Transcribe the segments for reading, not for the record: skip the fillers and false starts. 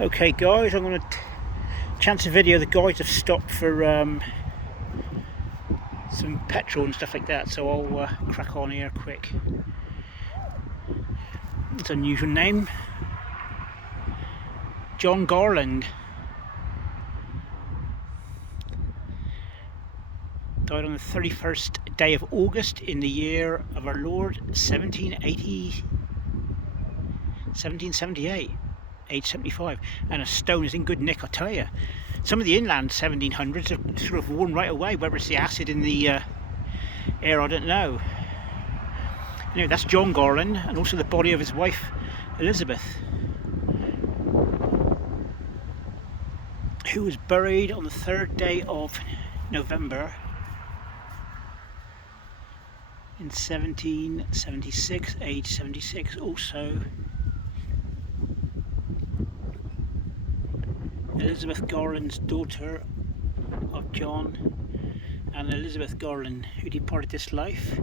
Okay guys, I'm going to chance a video. The guys have stopped for some petrol and stuff like that, so I'll crack on here quick. It's an unusual name. John Garland. Died on the 31st day of August in the year of our Lord 1778, age 75, and a stone is in good nick, I tell you. Some of the inland 1700s are sort of worn right away, whether it's the acid in the air, I don't know. Anyway, that's John Garland, and also the body of his wife Elizabeth, who was buried on the 3rd day of November in 1776, age 76. Also Elizabeth Garland's daughter of John and Elizabeth Garland, who departed this life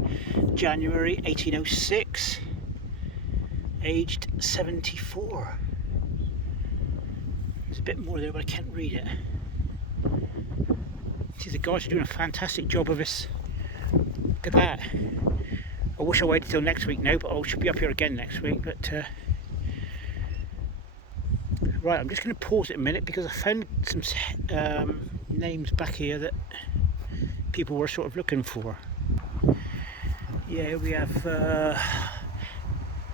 January 1806, aged 74. There's a bit more there, but I can't read it. See, the guys are doing a fantastic job of this. Look at that. I wish I waited till next week now, but I should be up here again next week. But right, I'm just going to pause it a minute because I found some names back here that people were sort of looking for. Yeah, we have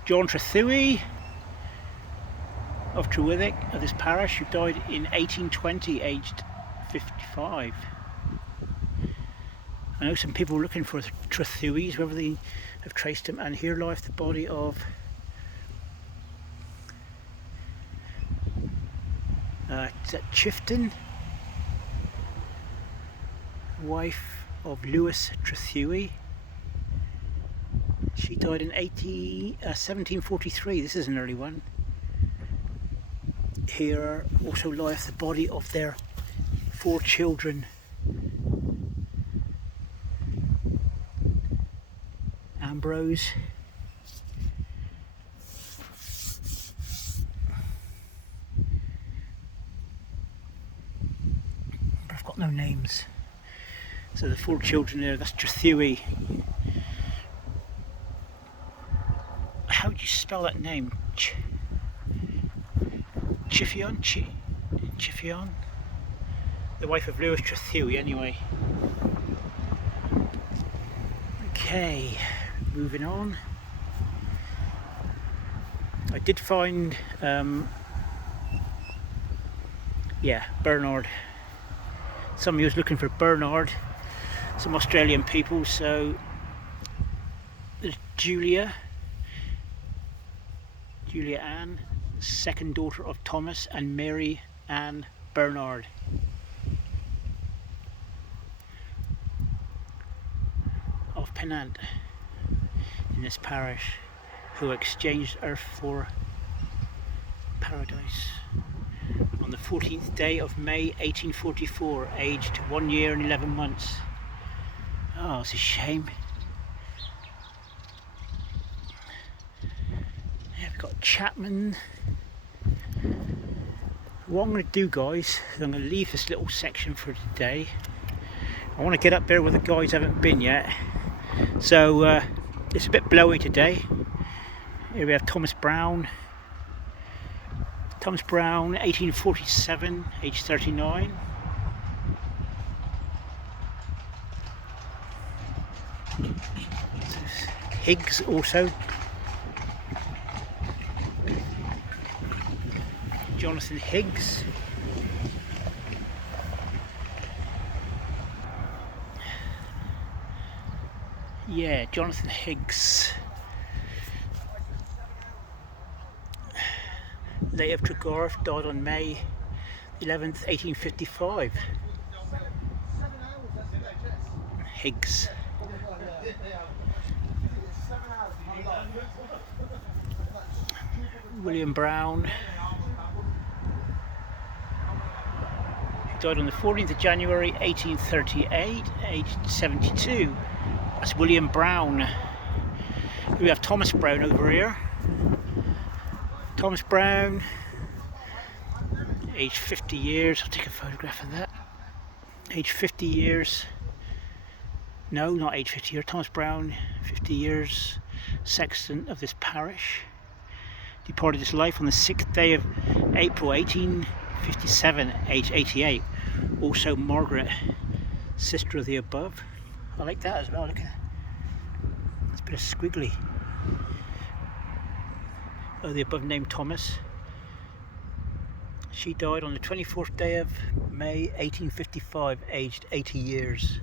John Trethewey of Trewithick, of this parish, who died in 1820, aged 55. I know some people were looking for Tretheweys, whether they have traced him, and here lieth the body of is that Chifton, wife of Lewis Trethewey. She died in 1743. This is an early one. Here also lieth the body of their 4 children. Ambrose, but I've got no names. So the 4 children there, that's Trethewey. How do you spell that name? Chiffion? Chiffion? The wife of Lewis Trethewey, anyway. Okay, moving on. I did find, Bernard. Somebody was looking for Bernard, some Australian people, so there's Julia Ann, second daughter of Thomas and Mary Ann Bernard. Of Pennant in this parish, who exchanged earth for paradise on the 14th day of May 1844, aged 1 year and 11 months. Oh, it's a shame. Yeah, we've got Chapman. What I'm going to do, guys, is I'm going to leave this little section for today. I want to get up there where the guys haven't been yet. So it's a bit blowy today. Here we have Thomas Brown. Thomas Brown, 1847, age 39. Higgs also. Jonathan Higgs. Yeah, Jonathan Higgs. Lay of Tregarth, died on May 11th, 1855. Higgs. William Brown. Died on the 14th of January 1838, aged 72. That's William Brown. We have Thomas Brown over here. Thomas Brown, aged 50 years. I'll take a photograph of that. Aged 50 years. No, not age 50 years. Thomas Brown, 50 years, sexton of this parish. Departed this life on the 6th day of April 1857, aged 88. Also Margaret, sister of the above. I like that as well. Look at that. It's a bit of squiggly. Oh, the above named Thomas. She died on the 24th day of May 1855, aged 80 years.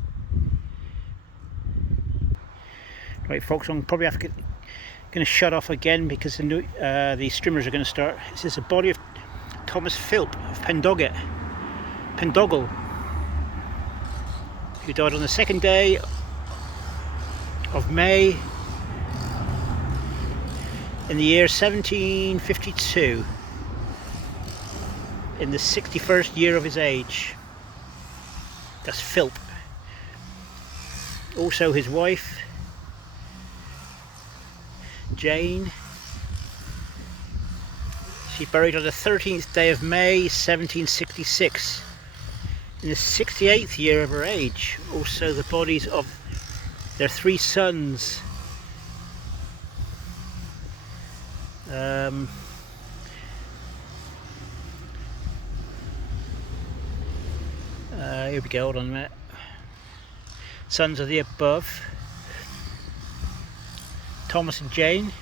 Right, folks, I'm probably going to shut off again because the Strimmers are going to start. This is the body of Thomas Philp of Pendogal, who died on the 2nd day of May in the year 1752, in the 61st year of his age. That's Philp. Also his wife, Jane. She buried on the 13th day of May 1766, in the 68th year of her age. Also the bodies of their 3 sons. Here we go, hold on a minute. Sons of the above. Thomas and Jane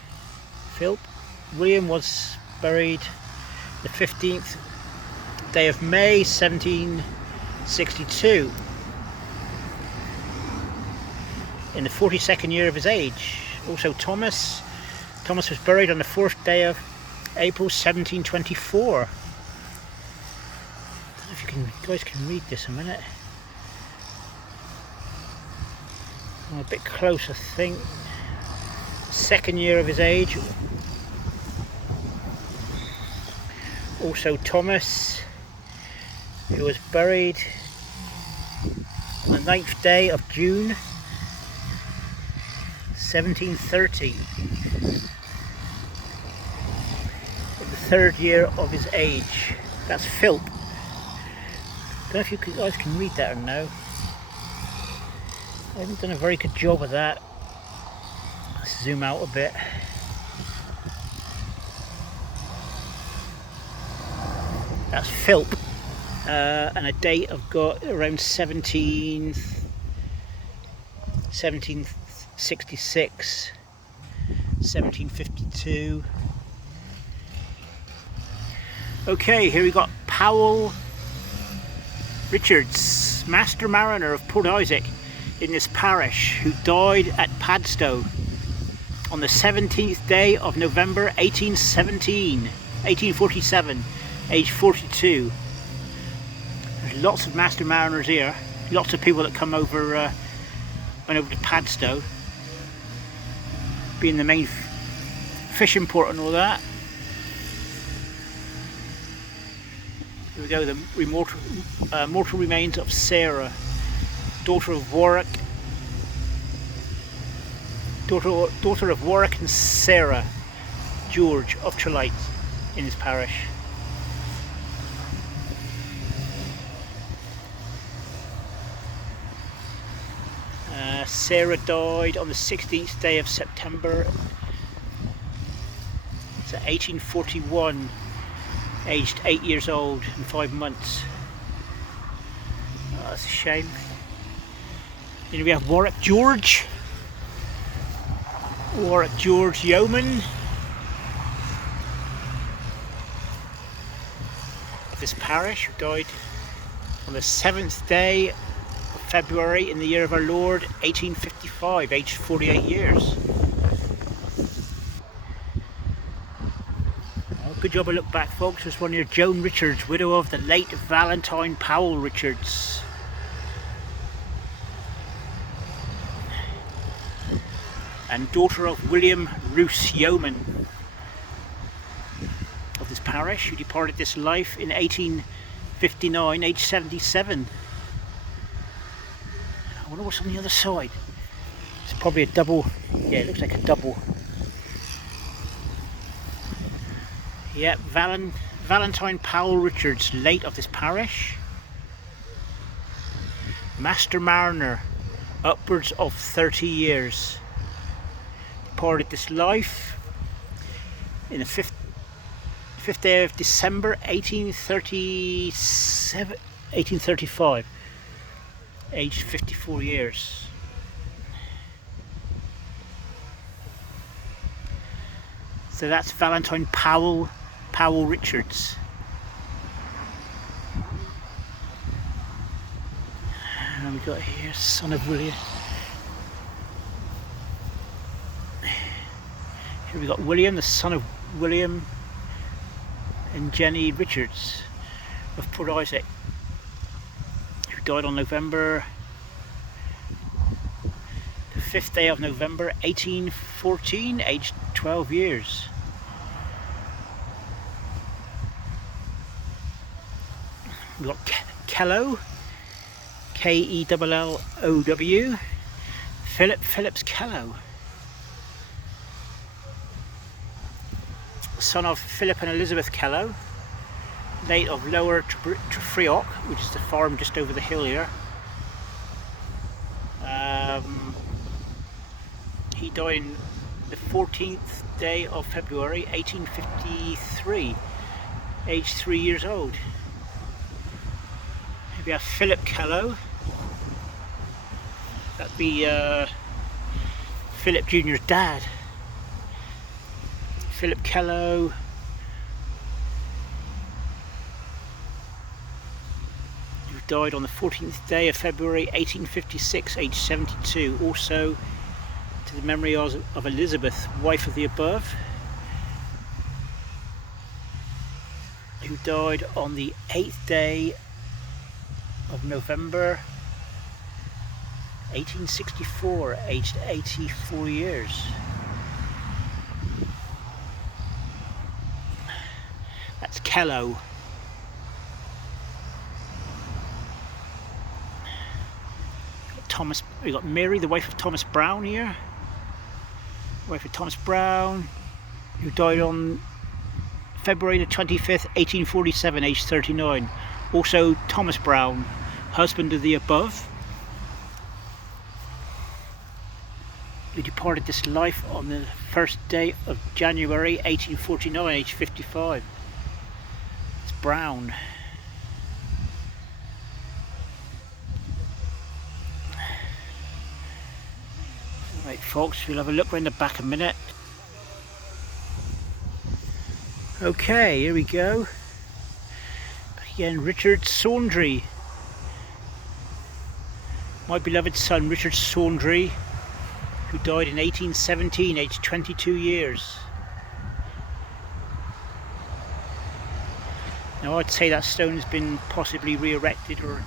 Philp. William was buried the 15th day of May 1762, in the 42nd year of his age. Also Thomas was buried on the 4th day of April 1724. I don't know if you guys can read this a minute. I'm a bit close, I think. 2nd year of his age. Also Thomas, who was buried on the 9th day of June 1730, in the 3rd year of his age. That's Philp. Don't know if you guys can read that or no. I haven't done a very good job of that. Let's zoom out a bit. That's Philp. And a date I've got around 1766, 1752. Okay, here we got Powell Richards, Master Mariner of Port Isaac in this parish, who died at Padstow on the 17th day of November 1847, age 42. There's lots of Master Mariners here, lots of people that come over, went over to Padstow, being the main fishing port and all that. Here we go, the mortal remains of Sarah, daughter of Warwick and Sarah George of Trelite in his parish. Sarah died on the 16th day of September, it's 1841, aged 8 years old and 5 months. Oh, that's a shame. Then we have Warwick George Yeoman of this parish, who died on the 7th day of February in the year of our Lord 1855, aged 48 years. Good job I looked back, folks. There's one here, Joan Richards, widow of the late Valentine Powell Richards. And daughter of William Roose Yeoman of this parish, who departed this life in 1859, aged 77. I wonder what's on the other side. It's probably a double, yeah, it looks like a double. Yep, Valentine Powell Richards, late of this parish. Master Mariner, upwards of 30 years. Departed this life in the 5th day of December 1835, aged 54 years. So that's Valentine Powell Richards. And we got here, son of William. Here we got William, the son of William and Jenny Richards of Port Isaac, who died on November, the 5th day of November 1814, aged 12 years. We've got Kellow, Kellow, Phillips Kellow, son of Philip and Elizabeth Kellow, late of Lower Trefrioch, which is the farm just over the hill here. He died on the 14th day of February 1853, aged 3 years old. Here we have Philip Kellow. That'd be Philip Jr.'s dad. Philip Kellow, who died on the 14th day of February 1856, aged 72. Also to the memory of Elizabeth, wife of the above, who died on the 8th day of November 1864, aged 84 years. That's Kellow. We got Mary, the wife of Thomas Brown here. Wife of Thomas Brown, who died on February the 25th, 1847, aged 39. Also Thomas Brown, husband of the above, who departed this life on the 1st day of January 1849, aged 55. It's Brown. Right folks, we'll have a look around the back a minute. Okay, here we go. Again, Richard Saundry. My beloved son, Richard Saundry, who died in 1817, aged 22 years. Now I'd say that stone has been possibly re-erected or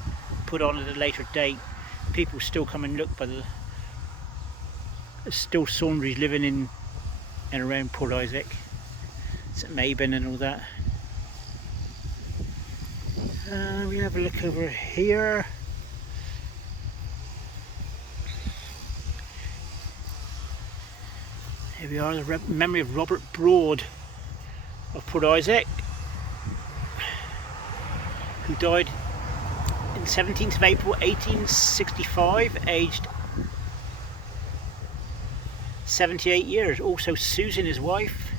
put on at a later date. People still come and look, but there's still Saundrys living in and around Port Isaac, St Mabon and all that. We'll have a look over here. Here we are, the memory of Robert Broad of Port Isaac, who died on 17th of April 1865, aged 78 years. Also Susan, his wife,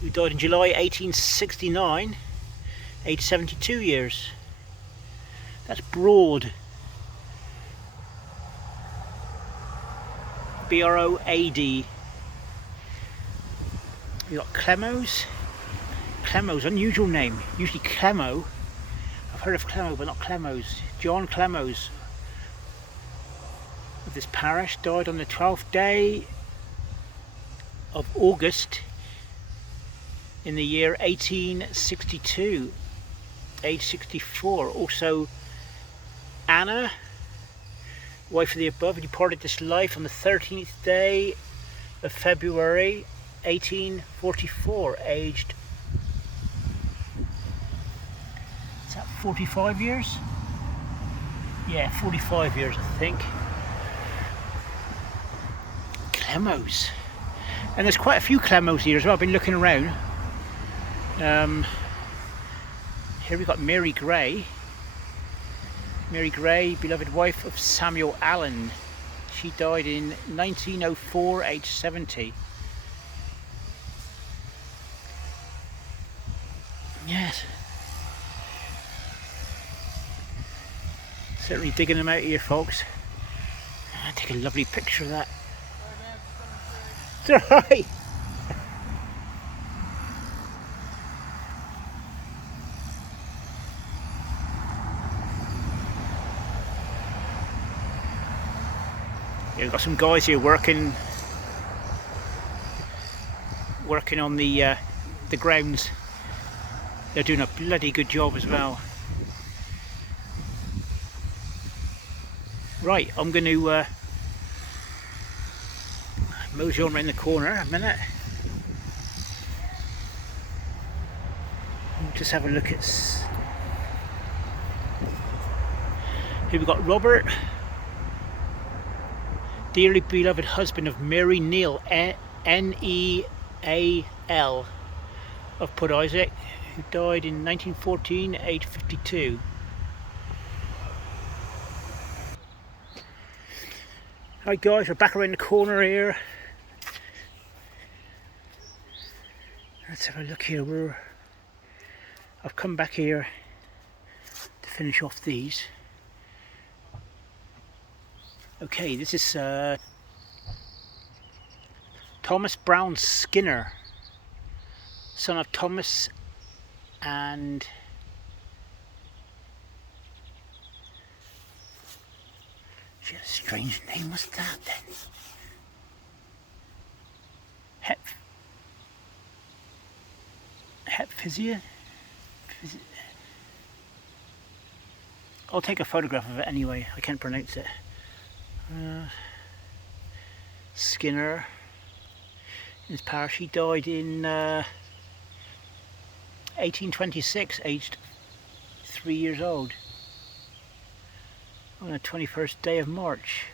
who died in July 1869, aged 72 years. That's Broad. B-R-O-A-D. We got Clemos. Clemos, unusual name. Usually Clemo. I've heard of Clemo, but not Clemos. John Clemos of this parish died on the 12th day of August in the year 1862, age 64. Also Anna, wife of the above, departed this life on the 13th day of February 1844, aged, is that 45 years? Yeah, 45 years I think. Clemos. And there's quite a few Clemos here as well. I've been looking around. Here we've got Mary Gray. Mary Gray, beloved wife of Samuel Allen. She died in 1904, aged 70. Yes. Certainly digging them out here, folks. I'll take a lovely picture of that. It's alright. Yeah, we've got some guys here working on the grounds. They're doing a bloody good job as well. Right, I'm going to mosey on around the corner a minute. We'll just have a look at. Here we've got Robert, dearly beloved husband of Mary Neal, N-E-A-L, of Port Isaac, who died in 1914, aged 52. Hi guys, we're back around the corner here. Let's have a look here. I've come back here to finish off these. Okay, this is Thomas Brown Skinner, son of Thomas and she had a strange name. What's that then? Hepphisia? I'll take a photograph of it anyway. I can't pronounce it. Skinner. In his parish, he died in 1826, aged 3 years old, on the 21st day of March.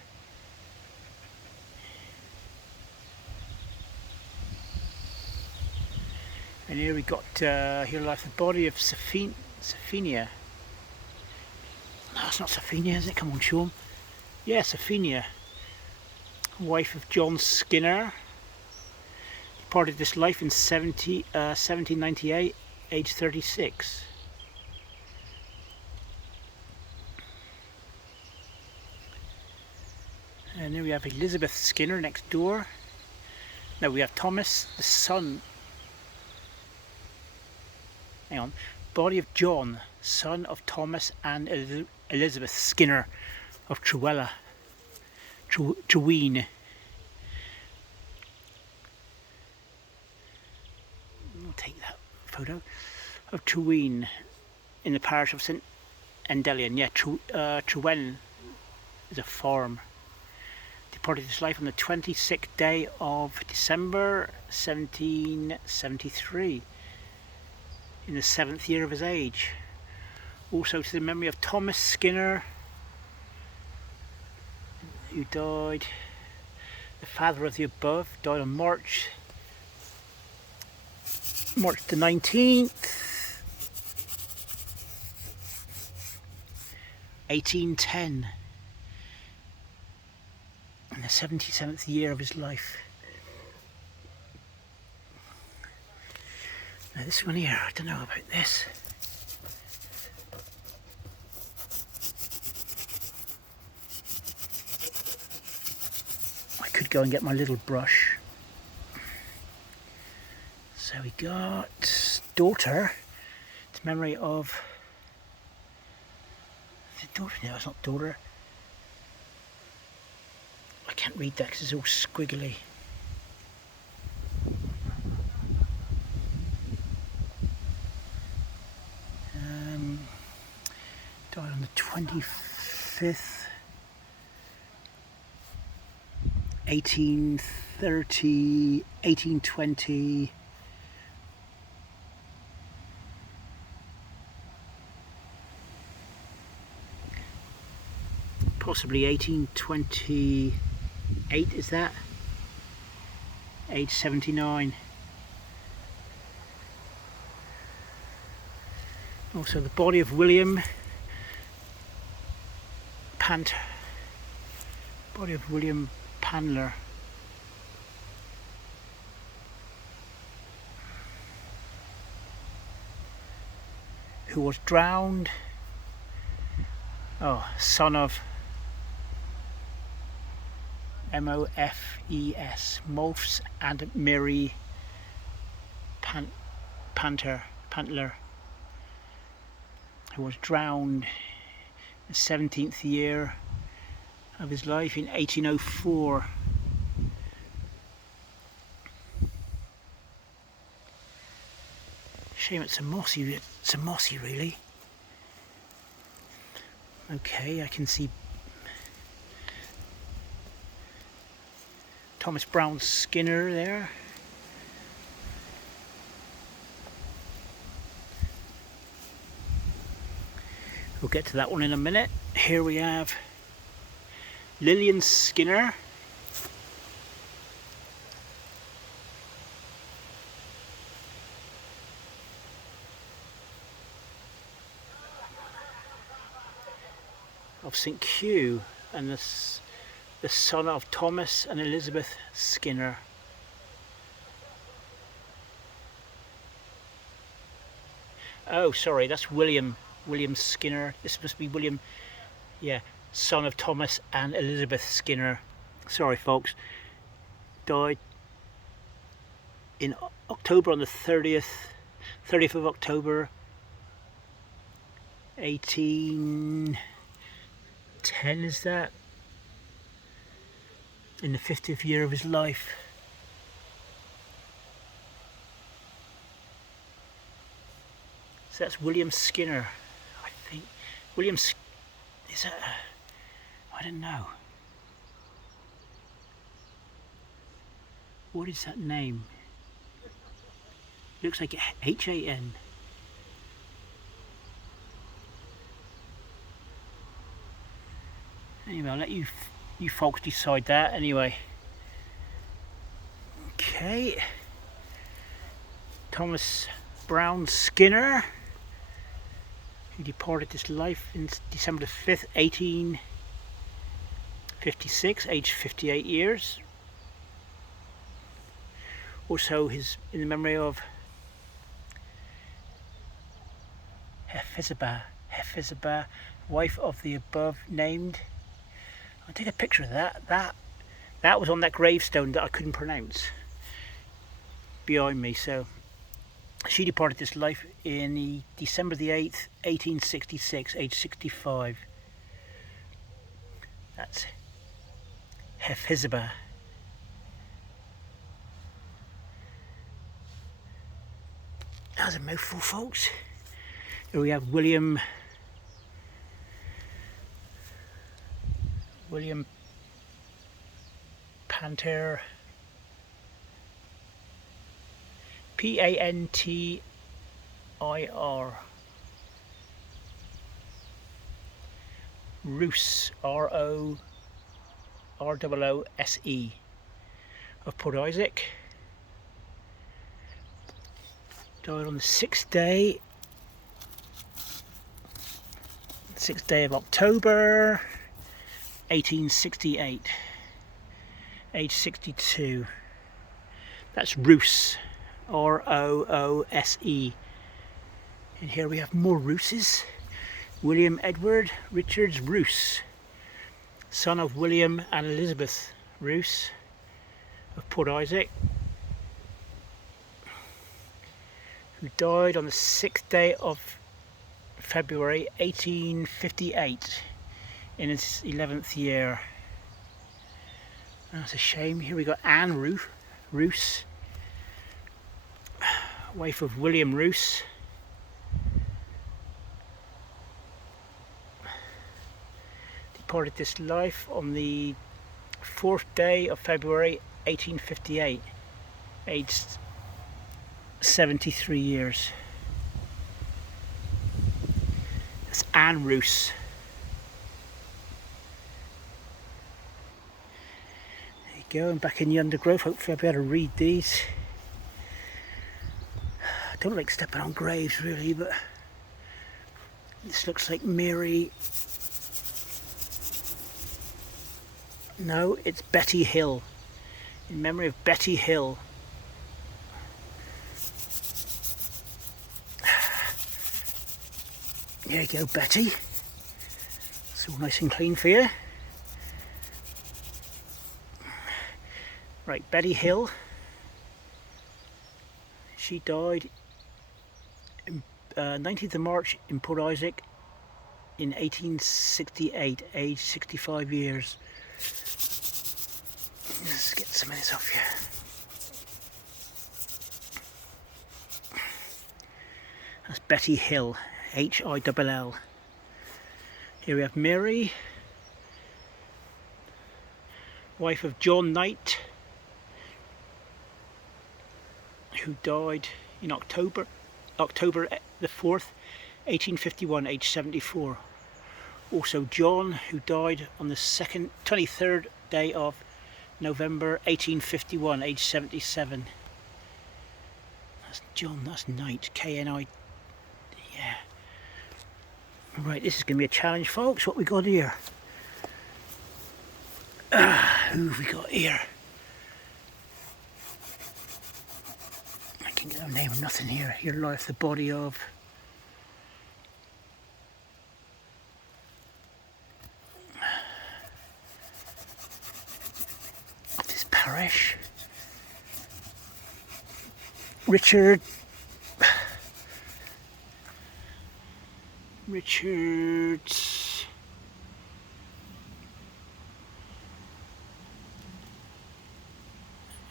And here we got here lies the body of Sophia. No, it's not Sophia, is it? Come on, show 'em. Yeah, Sophia, wife of John Skinner. Departed this life in 1798, age 36. And then we have Elizabeth Skinner next door. Now we have Thomas, the son. Hang on. Body of John, son of Thomas and Elizabeth Skinner of Treween. I'll take that photo of Treween in the parish of St Endellion. Yeah, Treween is a farm. Departed his life on the 26th day of December 1773 in the 7th year of his age. Also to the memory of Thomas Skinner, who died, the father of the above, died on March the 19th, 1810, in the 77th year of his life. Now this one here, I don't know about this. I could go and get my little brush. So we got daughter. It's memory of. Is it daughter? No, it's not daughter. I can't read that because it's all squiggly. Died on the 25th, 1830, 1820. Possibly 1828, is that? Age 79. Also the body of William Pandler, who was drowned. Oh, son of Mofes, Mofs and Mary Pantler, who was drowned in the 17th year of his life in 1804. Shame it's a mossy really. Okay, I can see Thomas Brown Skinner there. We'll get to that one in a minute. Here we have Lillian Skinner. Of St. Q, and the son of Thomas and Elizabeth Skinner. Oh, sorry, that's William Skinner. This must be William, yeah, son of Thomas and Elizabeth Skinner. Sorry, folks. Died in October, on the 30th of October, 1810, is that? In the 50th year of his life. So that's William Skinner, I think. Is that I don't know. What is that name? Looks like H-A-N. Anyway, I'll let you folks decide that anyway. Okay. Thomas Brown Skinner, who departed this life in December 5th, 1856, aged 58 years. Also in the memory of Hephzibah, wife of the above named. I'll take a picture of that. That was on that gravestone that I couldn't pronounce behind me. So she departed this life in December the 8th, 1866, age 65. That's Hephzibah. That was a mouthful, folks. Here we have William Panter, P-A-N-T-I-R, Roose, R-O-O-S-E, of Port Isaac. Died on the 6th day of October, 1868, age 62. That's Roose, R-O-O-S-E. And here we have more Rooses. William Edward Richards Roose, son of William and Elizabeth Roose of Port Isaac, who died on the 6th day of February 1858 in his 11th year. That's a shame. Here we got Anne Roose, wife of William Roose. Departed this life on the 4th day of February 1858, aged 73 years. That's Anne Roose. There you go, I'm back in the undergrowth. Hopefully I'll be able to read these. I don't like stepping on graves really, but This looks like Mary. No, it's Betty Hill. In memory of Betty Hill. There you go, Betty. It's all nice and clean for you. Right, Betty Hill. She died 19th of March in Port Isaac in 1868, aged 65 years. Let's get some of this off here. That's Betty Hill, Hill. Here we have Mary, wife of John Knight, who died in October the 4th, 1851, aged 74. Also John, who died on the 23rd day of November 1851, aged 77. That's John, that's Knight, K-N-I, yeah. Right, this is going to be a challenge, folks. What we got here? Who have we got here? I can get a name of nothing here. Here lieth the body of this parish. Richards,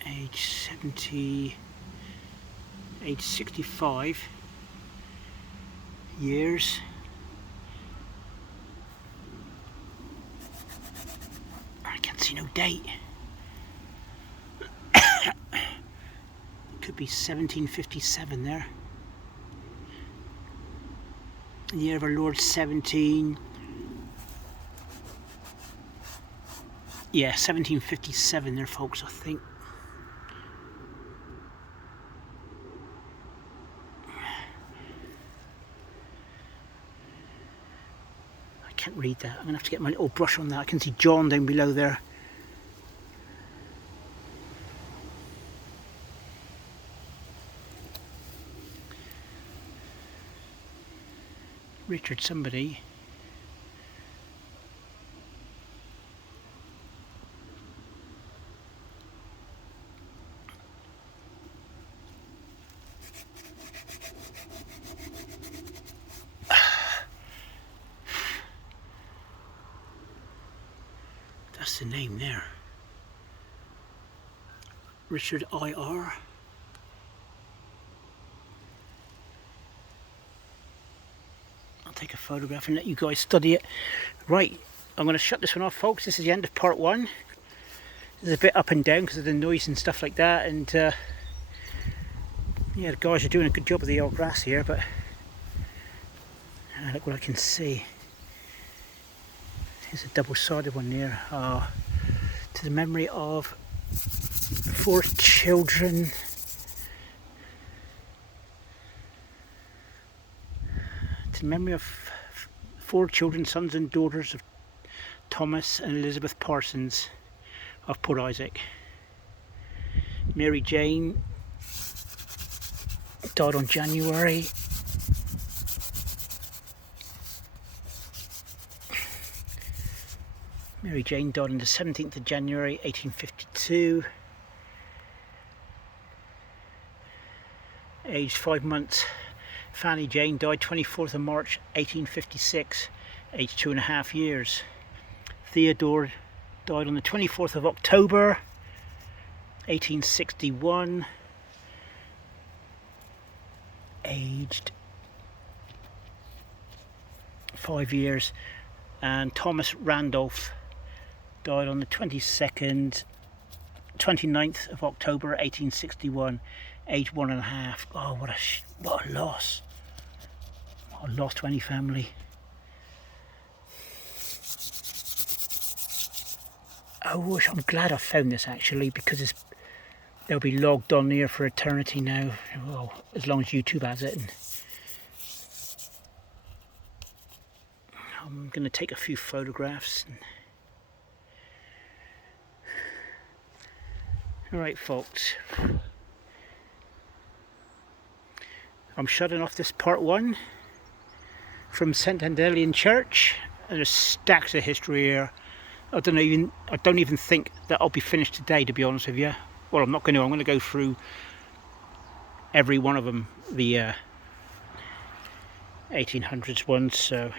age 70, age 65 years. I can't see no date. Could be 1757 there. The year of our Lord 17. Yeah, 1757 there, folks, I think. I can't read that. I'm going to have to get my little brush on that. I can see John down below there. Richard somebody. That's the name there. Richard I.R. Take a photograph and let you guys study it. Right, I'm going to shut this one off, folks. This is the end of part one. It's a bit up and down because of the noise and stuff like that, and yeah, the guys are doing a good job of the old grass here, but look what I can see. Here's a double-sided one there. To the memory of 4 children. In memory of 4 children, sons and daughters of Thomas and Elizabeth Parsons of Port Isaac. Mary Jane died on January. Mary Jane died on the 17th of January 1852. Aged 5 months. Fanny Jane died 24th of March 1856, aged 2.5 years. Theodore died on the 24th of October 1861, aged 5 years. And Thomas Randolph died on the 29th of October 1861, aged 1.5. Oh, what a loss. What a loss to any family. I'm glad I found this actually, because they'll be logged on here for eternity now. Well, as long as YouTube has it. And I'm going to take a few photographs. Alright folks, I'm shutting off this part 1 from St Endellion Church, and there's stacks of history here. I don't even think that I'll be finished today, to be honest with you. Well, I'm not going to. I'm going to go through every one of them, the 1800s ones. So